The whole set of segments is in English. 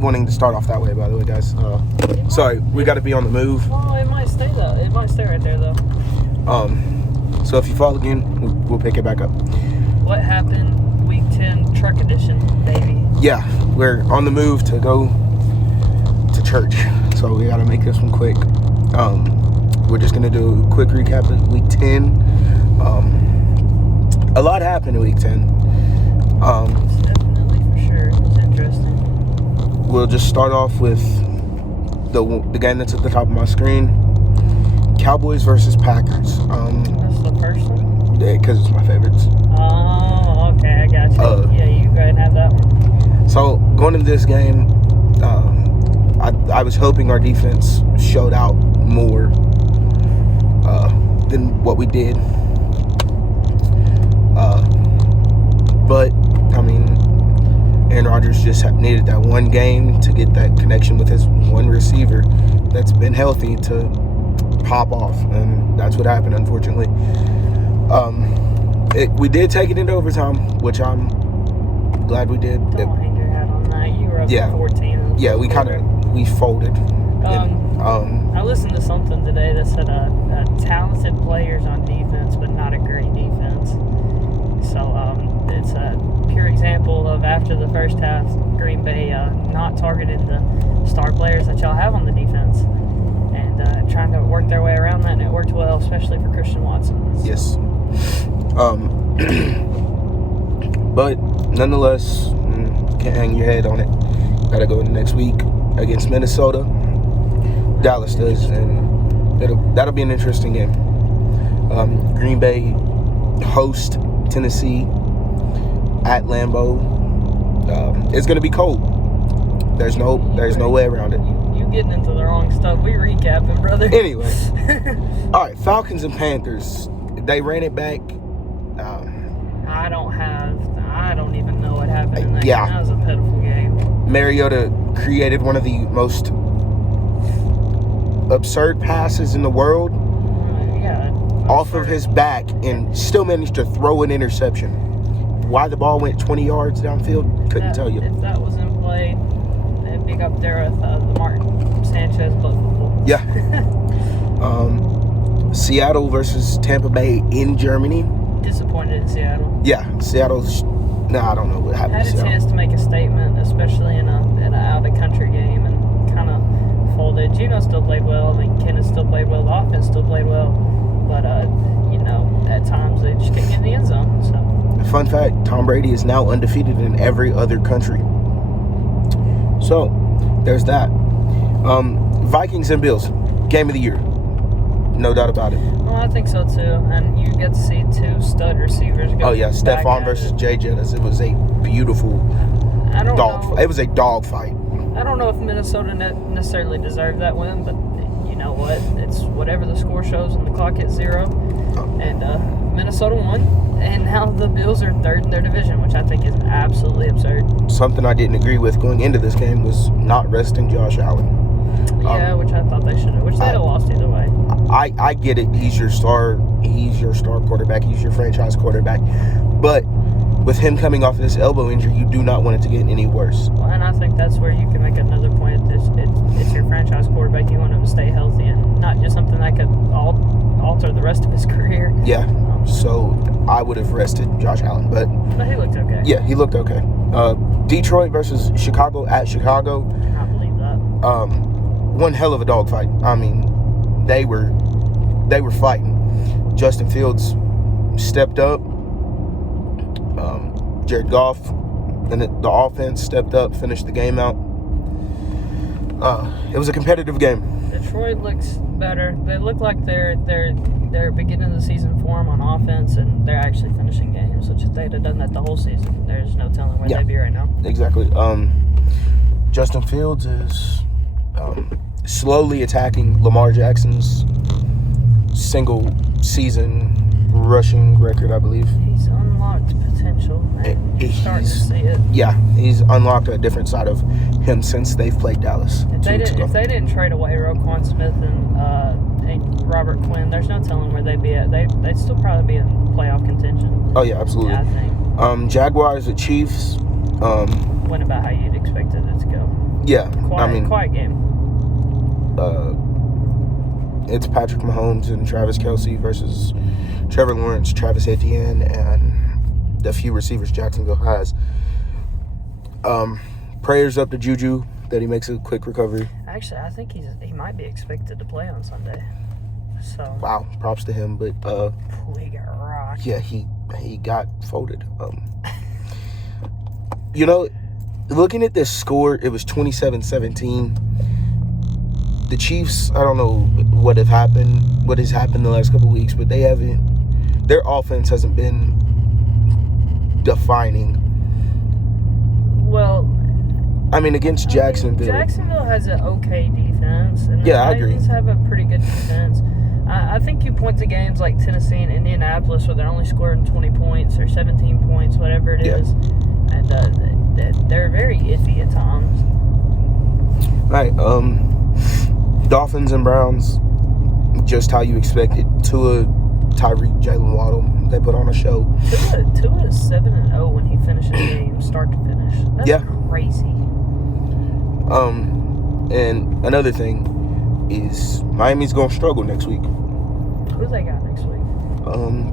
wanting to start off that way, by the way, guys. Sorry, we got to be on the move. Well, it might stay though. It might stay right there though. So if you fall again, we'll pick it back up. What happened week 10 truck edition, baby? Yeah, we're on the move to go to church, so we got to make this one quick. We're just going to do a quick recap of week 10. A lot happened in week 10. Definitely, for sure. It was interesting. We'll just start off with the game that's at the top of my screen. Cowboys versus Packers. That's the first one? Yeah, because it's my favorites. Oh, okay, I got you. Yeah, you go ahead and have that one. So, going into this game, I was hoping our defense showed out more than what we did. But, I mean, Aaron Rodgers just needed that one game to get that connection with his one receiver that's been healthy to pop off, and that's what happened, unfortunately. We did take it into overtime, which I'm glad we did. Don't hang your hat on that. You were up to 14. Yeah, we folded. I listened to something today that said talented players on defense, but not a great defense. So it's a pure example of after the first half, Green Bay not targeting the star players that y'all have on the defense and trying to work their way around that, and it worked well, especially for Christian Watson. Yes. But nonetheless, can't hang your head on it. Gotta go next week against Minnesota. Dallas does, and that'll be an interesting game. Green Bay host Tennessee at Lambeau. It's gonna be cold. There's no way around it. You getting into the wrong stuff. We recapping, brother. Anyway, all right. Falcons and Panthers. They ran it back. I don't even know what happened in that game. That was a pitiful game. Mariota created one of the most absurd passes in the world off of his back and still managed to throw an interception. Why the ball went 20 yards downfield, couldn't tell you. If that was in play, it'd be up there with the Martin Sanchez book. Yeah. Seattle versus Tampa Bay in Germany. Disappointed in Seattle. Yeah, Seattle's. I don't know what happened. Had a chance to make a statement, especially in an out-of-country game, and kind of folded. Geno still played well. I mean, Kenneth still played well. The offense still played well, but at times they just couldn't get in the end zone. So. Fun fact: Tom Brady is now undefeated in every other country. So, there's that. Vikings and Bills, game of the year. No doubt about it. Well, I think so too. And you get to see two stud receivers go. Oh yeah, Stephon versus Jay Jettis. It was a beautiful It was a dog fight. I don't know if Minnesota necessarily deserved that win, but you know what? It's whatever the score shows when the clock hits 0. And Minnesota won, and now the Bills are third in their division, which I think is absolutely absurd. Something I didn't agree with going into this game was not resting Josh Allen. Yeah, which I thought they should have. Which they'd have lost either way. I get it. He's your star quarterback. He's your franchise quarterback. But with him coming off of this elbow injury, you do not want it to get any worse. Well, and I think that's where you can make another point. It's your franchise quarterback. You want him to stay healthy and not just something that could alter the rest of his career. Yeah. So I would have rested Josh Allen, but he looked okay. Yeah, he looked okay. Detroit versus Chicago at Chicago. I cannot believe that. One hell of a dogfight. I mean, they were fighting. Justin Fields stepped up. Jared Goff and the offense stepped up, finished the game out. It was a competitive game. Detroit looks better. They look like they're beginning the season form on offense, and they're actually finishing games. Which if they'd have done that the whole season, there's no telling where they'd be right now. Exactly. Justin Fields is slowly attacking Lamar Jackson's single season rushing record, I believe. He's unlocked potential, and you're starting to see it. Yeah, he's unlocked a different side of him since they've played Dallas. If they didn't trade away Roquan Smith and Robert Quinn, there's no telling where they'd be at. They'd still probably be in playoff contention. Oh yeah, absolutely. Yeah, I think. Jaguars at Chiefs. Went about how you'd expected it to go. Yeah, Quiet game. It's Patrick Mahomes and Travis Kelce versus Trevor Lawrence, Travis Etienne, and the few receivers Jacksonville has. Prayers up to Juju that he makes a quick recovery. Actually, I think he might be expected to play on Sunday. So Wow, props to him. But he got rocked. yeah, he got folded. You know, looking at this score, it was 27-17. The Chiefs, I don't know what has happened the last couple of weeks, but their offense hasn't been defining. Well, I mean, against Jacksonville. Jacksonville has an okay defense, and the I agree. Titans have a pretty good defense. I think you point to games like Tennessee and Indianapolis where they're only scoring 20 points or 17 points, whatever it is, and they're very iffy at times. All right, Dolphins and Browns, just how you expected. Tua, Tyreek, Jalen Waddle, they put on a show. Tua is 7-0 when he finishes games, start to finish. That's crazy. And another thing is Miami's gonna struggle next week. Who they got next week?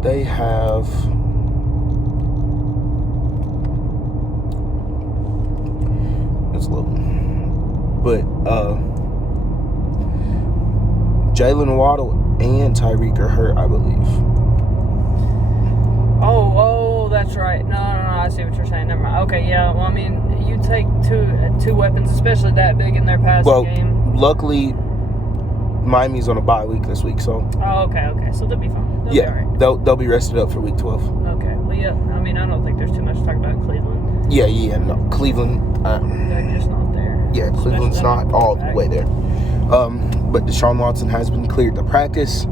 They have it's low, but Jalen Waddle and Tyreek are hurt, I believe. Oh, that's right. No, I see what you're saying. Never mind. Okay, yeah. Well, I mean, you take two weapons, especially that big in their passing game. Luckily, Miami's on a bye week this week, so. Oh, okay. So they'll be fine. They'll be all right. They'll be rested up for week 12. Okay. Well, yeah. I mean, I don't think there's too much to talk about Cleveland. Yeah. No, Cleveland. They're just not there. Yeah, Cleveland's not all the way there. But Deshaun Watson has been cleared to practice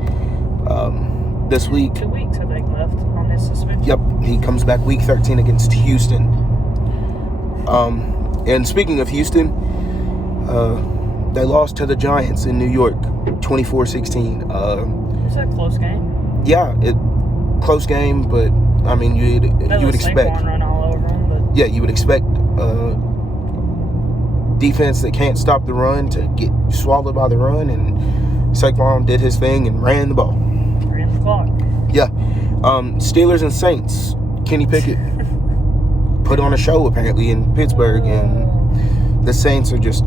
this week. 2 weeks, I think, left on his suspension. Yep, he comes back week 13 against Houston. And speaking of Houston, they lost to the Giants in New York, 24-16. Was that a close game? Yeah, close game, but I mean you would expect. Saquon run all over them, but yeah, you would expect defense that can't stop the run to get swallowed by the run, and Saquon did his thing and ran the ball. Ran the clock. Yeah. Steelers and Saints. Kenny Pickett put on a show apparently in Pittsburgh, and the Saints are just.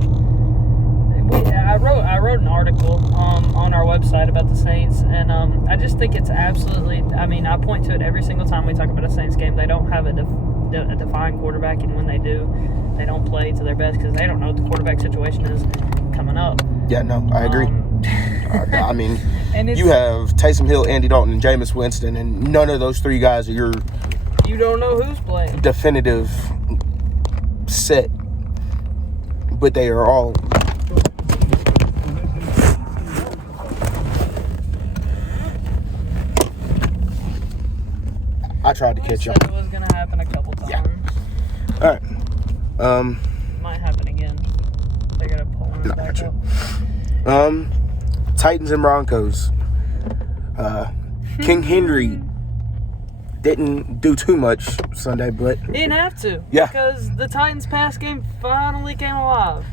I wrote an article on our website about the Saints, and I just think it's absolutely. I mean, I point to it every single time we talk about a Saints game. They don't have a defined quarterback, and when they do, they don't play to their best because they don't know what the quarterback situation is coming up. Yeah, no, I agree. I mean, you have Taysom Hill, Andy Dalton, and Jameis Winston, and none of those three guys are your. You don't know who's playing. Definitive set, but they are all. I tried to catch up. It was gonna happen a couple times. Yeah. All right. Might happen again. They gotta pull it back up. Titans and Broncos. King Henry didn't do too much Sunday, but he didn't have to. Yeah. Because the Titans' pass game finally came alive.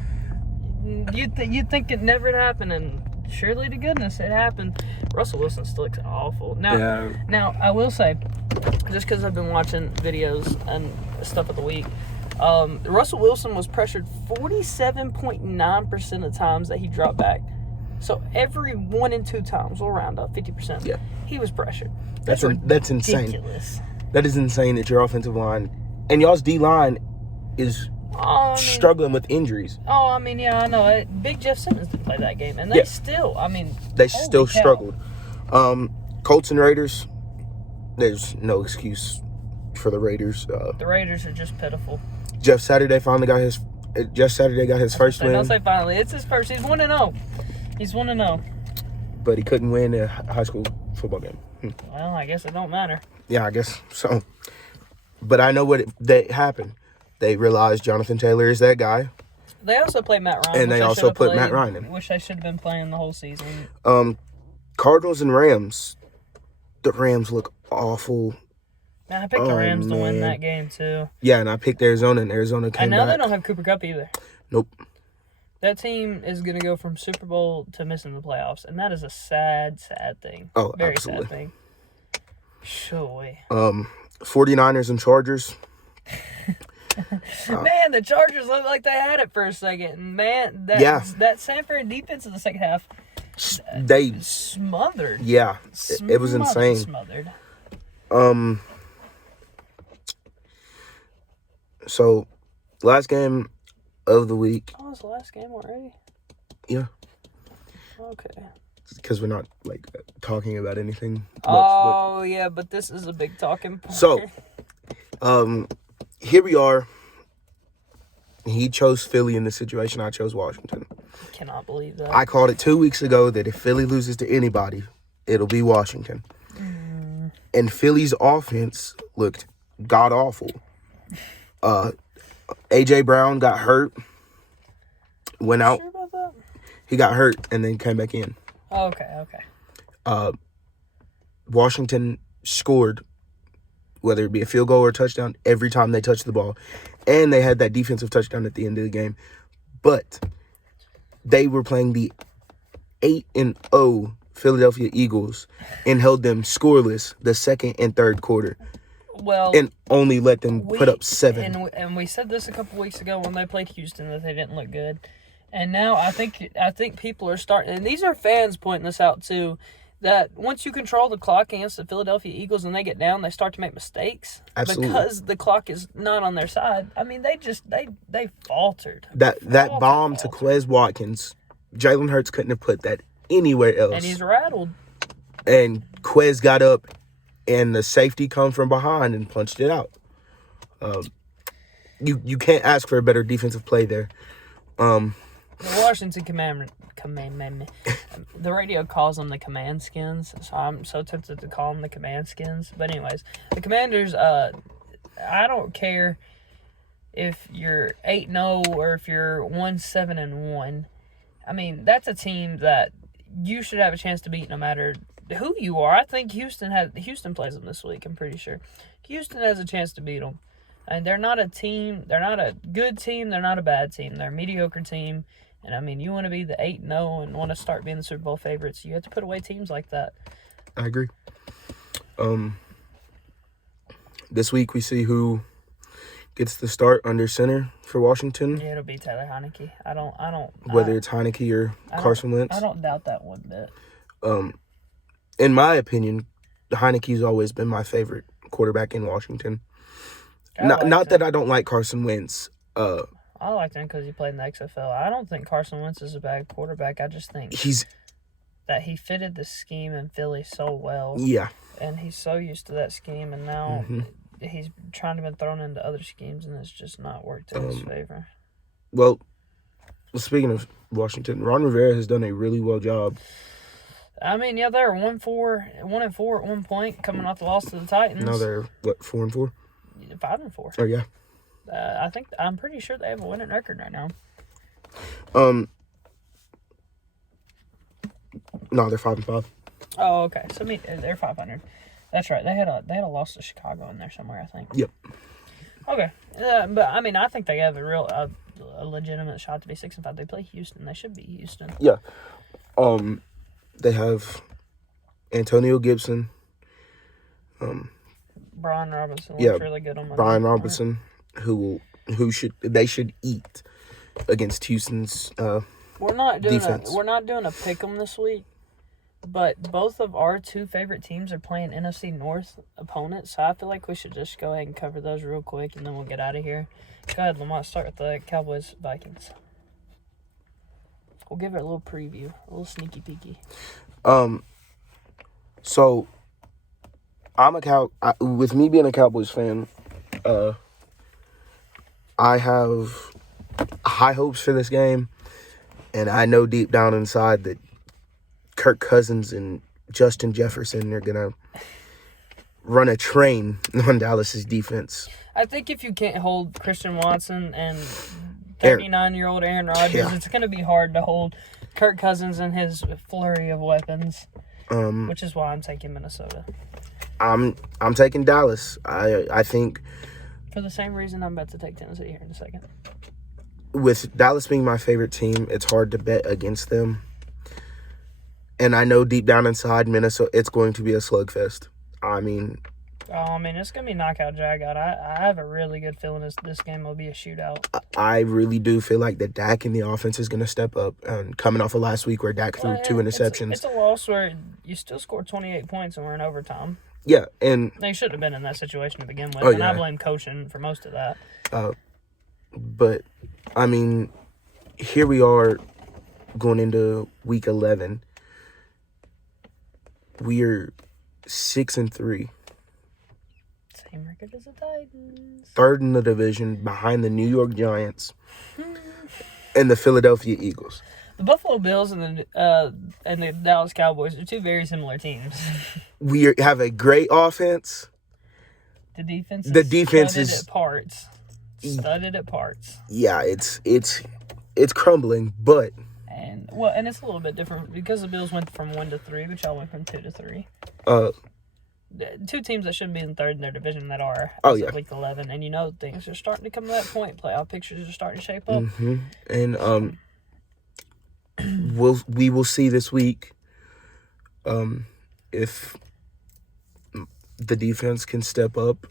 You'd think it never had happened, and surely to goodness it happened. Russell Wilson still looks awful. Now I will say, just because I've been watching videos and stuff of the week, Russell Wilson was pressured 47.9% of the times that he dropped back. So every 1 and 2 times, we'll round up 50%. Yeah. He was pressured. That's insane. Ridiculous. That is insane that your offensive line and y'all's D line is struggling with injuries. Oh, I mean, yeah, I know. Big Jeff Simmons didn't play that game, and they still, I mean, they still struggled. Colts and Raiders. There's no excuse for the Raiders. The Raiders are just pitiful. Jeff Saturday got his first win. Don't say finally. It's his first. He's 1-0. He's 1-0. But he couldn't win a high school football game. Well, I guess it don't matter. Yeah, I guess so. But I know that happened. They realized Jonathan Taylor is that guy. They also played Matt Ryan. And they also put Matt Ryan in. Wish I should have been playing the whole season. Cardinals and Rams. The Rams look awful. Man, I picked the Rams to win that game, too. Yeah, and I picked Arizona, and Arizona came back. They don't have Cooper Kupp either. Nope. That team is going to go from Super Bowl to missing the playoffs, and that is a sad, sad thing. Oh, very absolutely. sad thing. Sure. 49ers and Chargers. Man, the Chargers looked like they had it for a second. Man, that San Fran defense in the second half, They smothered. Yeah, it was insane. Smothered. So, last game of the week. Oh, it's the last game already? Yeah. Okay. Because we're not, like, talking about anything much. Yeah, but this is a big talking point. So, here we are. He chose Philly in this situation. I chose Washington. Cannot believe that. I called it 2 weeks ago that if Philly loses to anybody, it'll be Washington. And Philly's offense looked god-awful. A.J. Brown got hurt. Went out. Sure about that? He got hurt and then came back in. Oh, okay. Washington scored, whether it be a field goal or a touchdown, every time they touched the ball. And they had that defensive touchdown at the end of the game. But they were playing the 8-0 Philadelphia Eagles and held them scoreless the second and third quarter. Well, and only let them put up 7. And we said this a couple weeks ago when they played Houston that they didn't look good. And now I think people are starting, and these are fans pointing this out too, that once you control the clock against the Philadelphia Eagles and they get down, they start to make mistakes. Absolutely. Because the clock is not on their side. I mean, they faltered. That bomb to Quez Watkins, Jalen Hurts couldn't have put that anywhere else. And he's rattled. And Quez got up, and the safety come from behind and punched it out. You can't ask for a better defensive play there. The Washington command, the radio calls them the command skins, so I'm so tempted to call them the command skins. But anyways, the Commanders, I don't care if you're 8-0 or if you're 1-7-1. I mean, that's a team that you should have a chance to beat no matter who you are. I think Houston plays them this week, I'm pretty sure. Houston has a chance to beat them. And they're not a team. They're not a good team. They're not a bad team. They're a mediocre team. And, I mean, you want to be the 8-0 and want to start being the Super Bowl favorites, you have to put away teams like that. I agree. This week we see who gets the start under center for Washington. Yeah, it'll be Taylor Heineke. I don't. Whether it's Heineke or Carson Wentz. I don't doubt that one bit. In my opinion, Heineke's always been my favorite quarterback in Washington. Not that I don't like Carson Wentz. I liked him because he played in the XFL. I don't think Carson Wentz is a bad quarterback. I just think that he fitted the scheme in Philly so well. Yeah. And he's so used to that scheme, and now he's trying to be thrown into other schemes, and it's just not worked in his favor. Well, speaking of Washington, Ron Rivera has done a really well job. I mean, yeah, they're 1-4 at one point, coming off the loss to the Titans. Now they're, 4-4? 5-4. Oh, yeah. I'm pretty sure they have a winning record right now. No, they're 5-5. Oh, okay. So they're 500. That's right. They had a loss to Chicago in there somewhere, I think. Yep. Okay, but I mean, I think they have a legitimate shot to be 6-5. They play Houston. They should beat Houston. Yeah. They have Antonio Gibson. Brian Robinson looks really good on my Brian Robinson, who should eat against Houston's We're not doing defense. We're not doing a pick'em this week, but both of our two favorite teams are playing NFC North opponents, so I feel like we should just go ahead and cover those real quick, and then we'll get out of here. Go ahead, Lamont. Start with the Cowboys-Vikings. We'll give it a little preview, a little sneaky peeky. So with me being a Cowboys fan, I have high hopes for this game, and I know deep down inside that Kirk Cousins and Justin Jefferson are gonna run a train on Dallas's defense. I think if you can't hold Christian Watson and 39-year-old Aaron Rodgers, it's going to be hard to hold Kirk Cousins and his flurry of weapons, which is why I'm taking Minnesota. I'm taking Dallas. I think for the same reason I'm about to take Tennessee here in a second. with Dallas being my favorite team, it's hard to bet against them. And I know deep down inside Minnesota, it's going to be a slugfest. I mean, it's going to be knockout, drag-out. I have a really good feeling this game will be a shootout. I really do feel like the Dak in the offense is going to step up. And coming off of last week where Dak threw 2 interceptions. It's a loss where you still scored 28 points and we're in overtime. Yeah, and they shouldn't have been in that situation to begin with. Oh, and yeah. I blame coaching for most of that. But, I mean, here we are going into week 11. We're 6-3. Same record as the Titans. Third in the division behind the New York Giants and the Philadelphia Eagles. The Buffalo Bills and the Dallas Cowboys are two very similar teams. We have a great offense. The defense is studded at parts. Yeah, it's crumbling, but and it's a little bit different because the Bills went from 1 to 3, which y'all went from 2 to 3. Two teams that shouldn't be in third in their division that are week 11, and things are starting to come to that point. Playoff pictures are starting to shape up. Mm-hmm. And we will see this week if the defense can step up.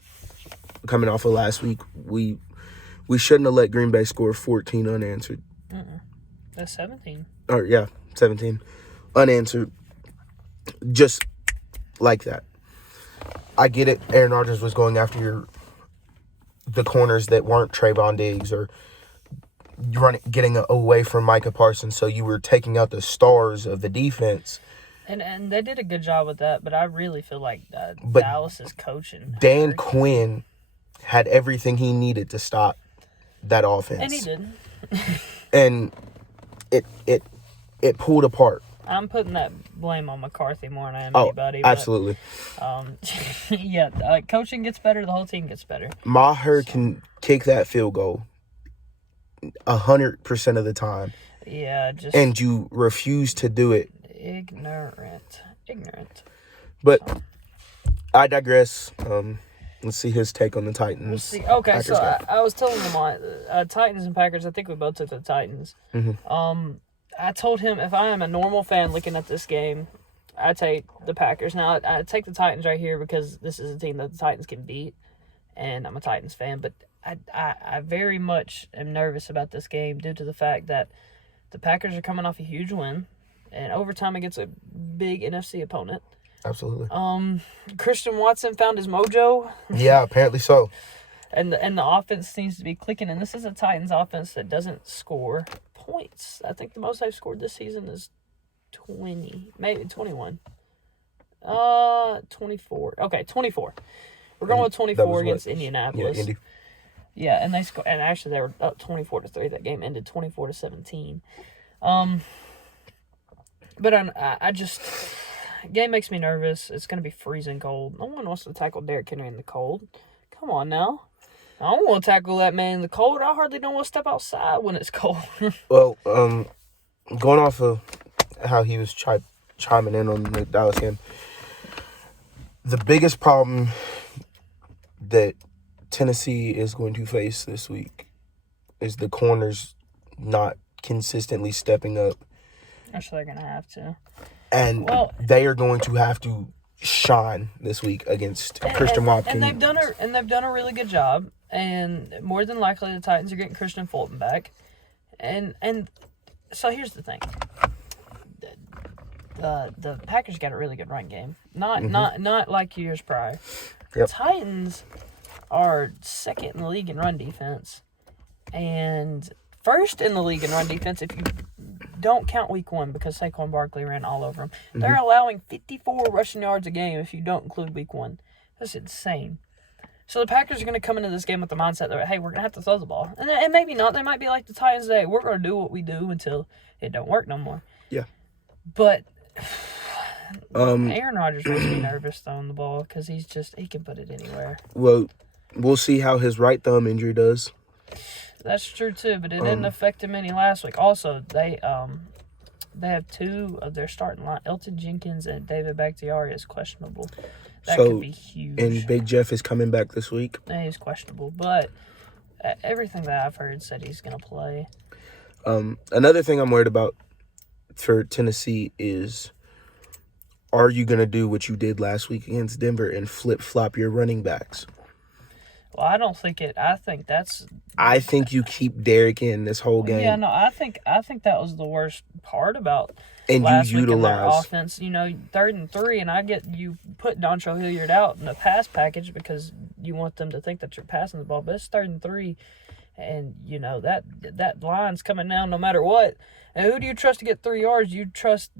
Coming off of last week, we shouldn't have let Green Bay score 14 unanswered. That's 17. 17 unanswered, just like that. I get it. Aaron Rodgers was going after the corners that weren't Trayvon Diggs or getting away from Micah Parsons, so you were taking out the stars of the defense. And they did a good job with that, but I really feel like Dallas is coaching. Dan Quinn had everything he needed to stop that offense. And he did. And it pulled apart. I'm putting that blame on McCarthy more than I am anybody. Absolutely. Coaching gets better, the whole team gets better. Maher can kick that field goal 100% of the time. Yeah, and you refuse to do it. Ignorant. But I digress. Let's see his take on the Titans. We'll see. Okay, so I was telling him Titans and Packers. I think we both took the Titans. Mm-hmm. I told him if I am a normal fan looking at this game, I take the Packers. Now, I take the Titans right here because this is a team that the Titans can beat, and I'm a Titans fan. But I very much am nervous about this game due to the fact that the Packers are coming off a huge win, and overtime against a big NFC opponent. Absolutely. Christian Watson found his mojo. Yeah, apparently so. And the offense seems to be clicking, and this is a Titans offense that doesn't score points. I think the most I've scored this season is 20, maybe 21. 24. Okay, 24. We're going with 24 against Indianapolis. Yeah, Indy. Yeah, and and actually they were up 24-3. That game ended 24-17. But I just game makes me nervous. It's going to be freezing cold. No one wants to tackle Derrick Henry in the cold. Come on now. I don't want to tackle that man in the cold. I hardly don't want to step outside when it's cold. Well, going off of how he was chiming in on the Dallas game, the biggest problem that Tennessee is going to face this week is the corners not consistently stepping up. Actually, they're going to have to. And they are going to have to shine this week against Christian Watkins. And they've done a really good job. And more than likely, the Titans are getting Christian Fulton back. And so here's the thing: the Packers got a really good run game. Not like years prior. Yep. The Titans are second in the league in run defense, and first in the league in run defense if you don't count week 1 because Saquon Barkley ran all over them. Mm-hmm. They're allowing 54 rushing yards a game if you don't include week 1. That's insane. So the Packers are going to come into this game with the mindset that, hey, we're going to have to throw the ball. And maybe not. They might be like the Titans today. We're going to do what we do until it don't work no more. Yeah. But Aaron Rodgers makes me nervous throwing the ball because he can put it anywhere. Well, we'll see how his right thumb injury does. That's true, too, but it didn't affect him any last week. Also, they have 2 of their starting line. Elton Jenkins and David Bakhtiari is questionable. That could be huge. And Big Jeff is coming back this week. And he's questionable. But everything that I've heard said he's going to play. Another thing I'm worried about for Tennessee is, are you going to do what you did last week against Denver and flip-flop your running backs? Well, I don't think it. I think that's. I think you keep Derrick in this whole game. Yeah, no, I think that was the worst part about and last you week in their utilize offense. 3rd and 3, and I get you put Dontrell Hilliard out in the pass package because you want them to think that you're passing the ball, but it's 3rd and 3, and that line's coming down no matter what. And who do you trust to get 3 yards? You trust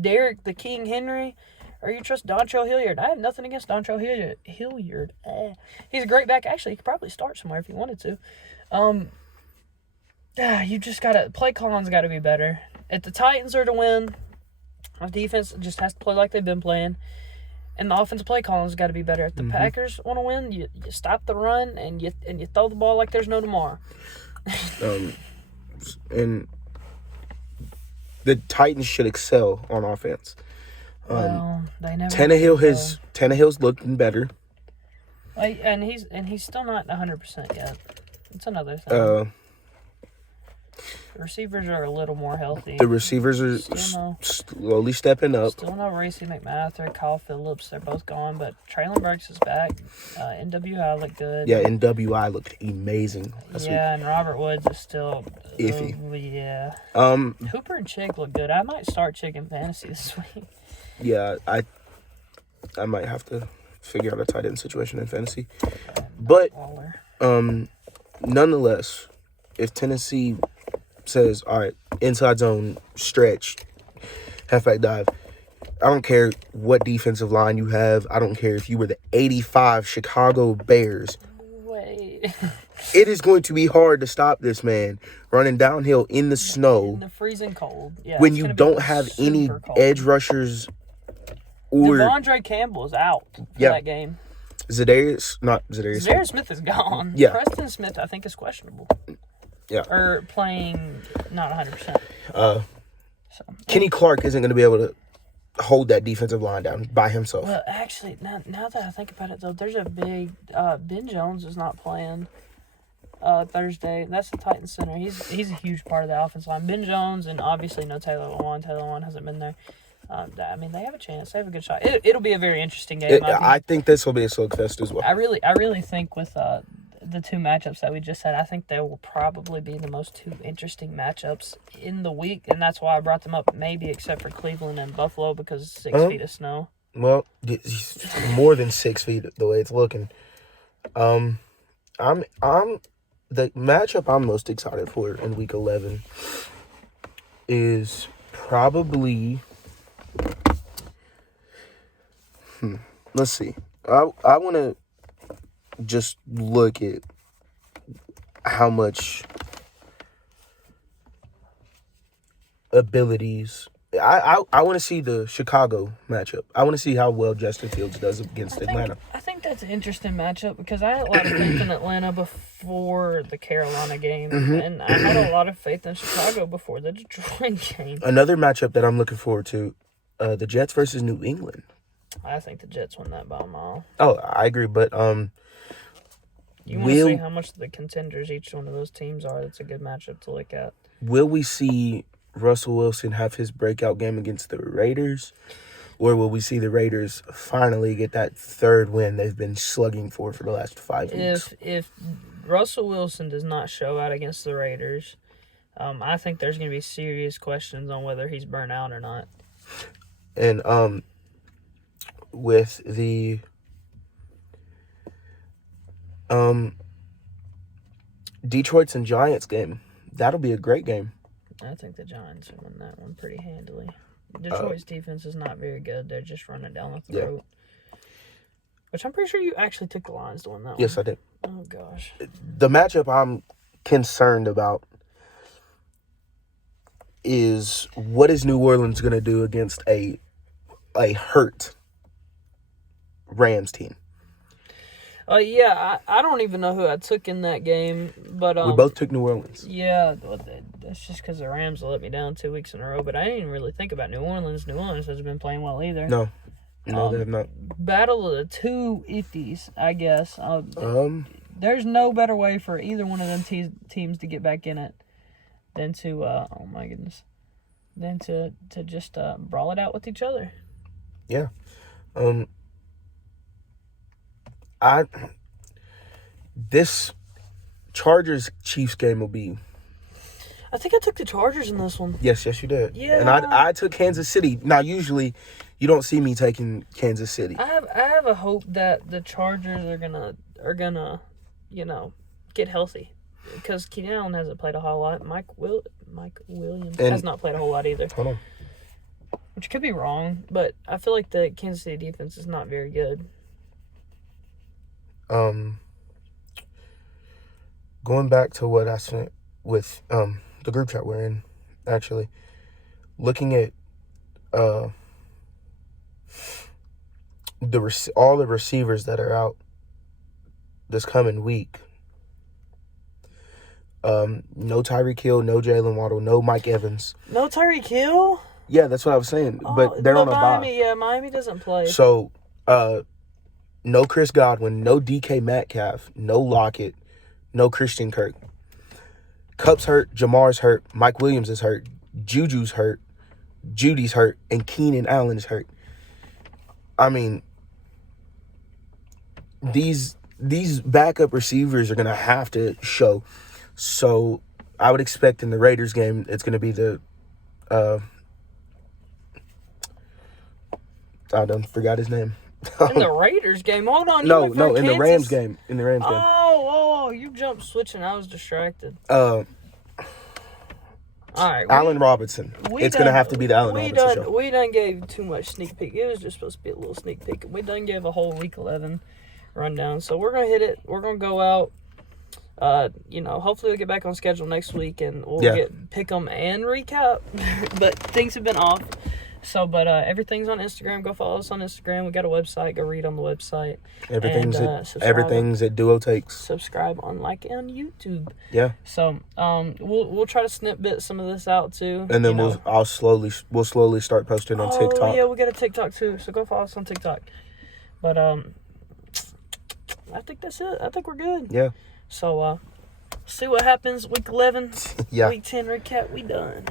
Derrick the King Henry? Or you trust Dontrell Hilliard? I have nothing against Dontrell Hilliard. He's a great back. Actually, he could probably start somewhere if he wanted to. You just gotta play calling's got to be better. If the Titans are to win, our defense just has to play like they've been playing, and the offensive play calling's got to be better. If the Packers want to win, you stop the run and you throw the ball like there's no tomorrow. And the Titans should excel on offense. Well, they never. Tannehill's looking better. And he's still not 100% yet. It's another thing. The receivers are a little more healthy. The receivers are slowly stepping up. Still no Racey McMaster, Kyle Phillips. They're both gone, but Traylon Burks is back. NWI looked good. Yeah, NWI looked amazing last week. And Robert Woods is still iffy. Yeah. Hooper and Chick look good. I might start Chick in fantasy this week. Yeah, I might have to figure out a tight end situation in fantasy. But nonetheless, if Tennessee says, all right, inside zone, stretch, halfback dive, I don't care what defensive line you have. I don't care if you were the 85 Chicago Bears. Wait. It is going to be hard to stop this man running downhill in the snow. In the freezing cold. Yeah, when you don't have any cold edge rushers. Or Devondre Campbell is out for that game. Zadarius Smith is gone. Yeah. Preston Smith, I think, is questionable. Yeah. Or playing not 100%. Kenny Clark isn't going to be able to hold that defensive line down by himself. Well, actually, now that I think about it, though, there's a big Ben Jones is not playing Thursday. That's the Titans center. He's a huge part of the offense line. Ben Jones and obviously no Taylor Lewan. Taylor Lewan hasn't been there. I mean, they have a chance. They have a good shot. It'll be a very interesting game. I think this will be a slugfest as well. I really think with the two matchups that we just said, I think they will probably be the most two interesting matchups in the week, and that's why I brought them up. Maybe except for Cleveland and Buffalo because 6 feet of snow. Well, more than 6 feet the way it's looking. I'm the matchup I'm most excited for in Week 11 is probably. Let's see. I want to just look at how much abilities. I want to see the Chicago matchup. I want to see how well Justin Fields does against Atlanta. I think that's an interesting matchup because I had a lot of faith in Atlanta before the Carolina game, and I had a lot of faith in Chicago before the Detroit game. Another matchup that I'm looking forward to, the Jets versus New England. I think the Jets win that by a mile. Oh, I agree, but you want to see how much the contenders each one of those teams are. That's a good matchup to look at. Will we see Russell Wilson have his breakout game against the Raiders, or will we see the Raiders finally get that third win they've been slugging for the last 5 weeks? If Russell Wilson does not show out against the Raiders, I think there's going to be serious questions on whether he's burnt out or not. And with the Detroit's and Giants game, that'll be a great game. I think the Giants will win that one pretty handily. Detroit's defense is not very good. They're just running down the throat. Yeah. Which I'm pretty sure you actually took the Lions to win that one. Yes, I did. Oh, gosh. The matchup I'm concerned about is what is New Orleans going to do against a hurt Rams team. Yeah, I don't even know who I took in that game, but we both took New Orleans. Yeah, that's just because the Rams let me down 2 weeks in a row. But I didn't even really think about New Orleans. New Orleans hasn't been playing well either. No, they have not. Battle of the two iffies, I guess. there's no better way for either one of them teams to get back in it than to oh my goodness, than to just brawl it out with each other. Yeah. This Chargers-Chiefs game will be... I think I took the Chargers in this one. Yes, you did. Yeah. And I took Kansas City. Now, usually, you don't see me taking Kansas City. I have a hope that the Chargers are gonna, get healthy, because Keenan Allen hasn't played a whole lot. Mike Williams has not played a whole lot either. Hold on. Which could be wrong, but I feel like the Kansas City defense is not very good. Going back to what I sent with the group chat we're in, actually, looking at all the receivers that are out this coming week. No Tyreek Hill, no Jalen Waddle, no Mike Evans. No Tyreek Hill? Yeah, that's what I was saying. But they're on a bye. Yeah, Miami doesn't play. So, no Chris Godwin, no DK Metcalf, no Lockett, no Christian Kirk. Kupp's hurt, Jamar's hurt, Mike Williams is hurt, Juju's hurt, Judy's hurt, and Keenan Allen is hurt. I mean, these backup receivers are going to have to show. So, I would expect in the Raiders game, it's going to be the... I done forgot his name. In the Raiders game? Hold on. No, in the Rams game. In the Rams game. Oh, you jumped switching. I was distracted. All right. Allen Robinson. It's going to have to be the Allen Robinson show. We done gave too much sneak peek. It was just supposed to be a little sneak peek. We done gave a whole Week 11 rundown. So we're going to hit it. We're going to go out. Hopefully we'll get back on schedule next week and we'll pick 'em and recap. But things have been off. So, but everything's on Instagram. Go follow us on Instagram. We got a website. Go read on the website. Everything's at Duo Takes. Subscribe on YouTube. Yeah. So, we'll try to snippet some of this out too. And then we'll slowly start posting on TikTok. Yeah, we got a TikTok too. So go follow us on TikTok. But I think that's it. I think we're good. Yeah. So see what happens Week 11. Yeah. Week 10 recap. We done.